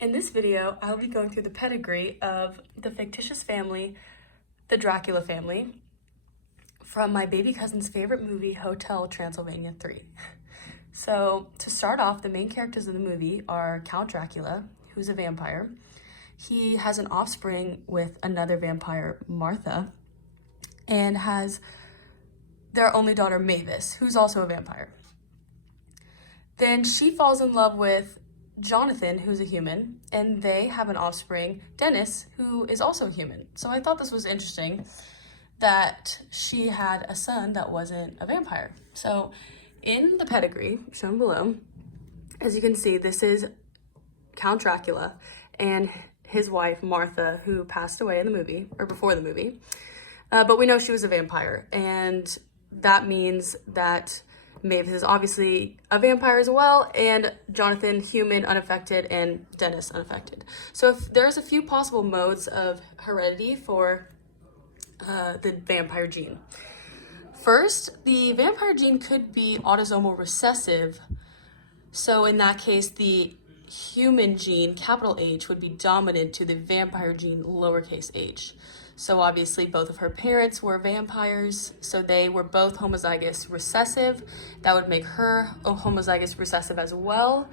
In this video, I'll be going through the pedigree of the fictitious family, the Dracula family, from my baby cousin's favorite movie, Hotel Transylvania 3. So, to start off, the main characters in the movie are Count Dracula, who's a vampire. He has an offspring with another vampire, Martha, and has their only daughter, Mavis, who's also a vampire. Then she falls in love with Jonathan, who's a human, and they have an offspring, Dennis, who is also a human. So I thought this was interesting that she had a son that wasn't a vampire. So in the pedigree shown below, as you can see, this is Count Dracula and his wife, Martha, who passed away in the movie, or before the movie. But we know she was a vampire, and that means that Mavis is obviously a vampire as well, and Jonathan, human, unaffected, and Dennis, unaffected. So if there's a few possible modes of heredity for the vampire gene. First, the vampire gene could be autosomal recessive. So in that case, the human gene, capital H, would be dominant to the vampire gene, lowercase h. So obviously both of her parents were vampires, so they were both homozygous recessive. That would make her a homozygous recessive as well.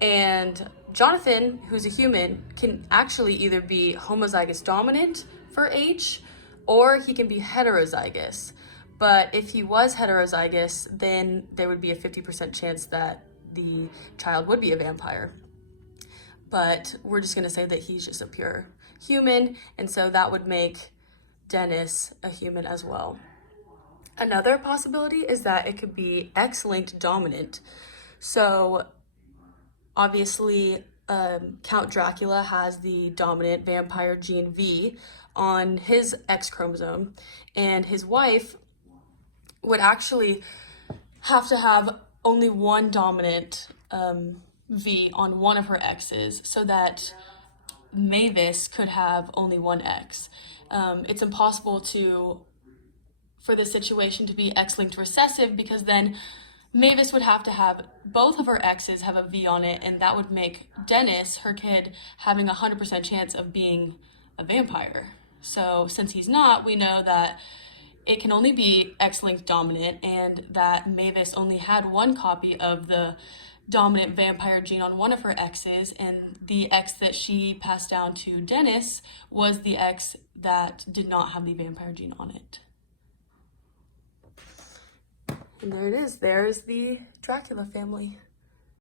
And Jonathan, who's a human, can actually either be homozygous dominant for H, or he can be heterozygous. But if he was heterozygous, then there would be a 50% chance that the child would be a vampire. But we're just gonna say that he's just a pure human, and so that would make Dennis a human as well. Another possibility is that it could be X-linked dominant. So obviously Count Dracula has the dominant vampire gene V on his X chromosome, and his wife would actually have to have only one dominant V on one of her X's so that Mavis could have only one X. It's impossible for this situation to be X-linked recessive, because then Mavis would have to have both of her X's have a V on it, and that would make Dennis, her kid, having 100% chance of being a vampire. So since he's not, we know that it can only be X-linked dominant, and that Mavis only had one copy of the dominant vampire gene on one of her X's, and the X that she passed down to Dennis was the X that did not have the vampire gene on it. And there it is. There's the Dracula family.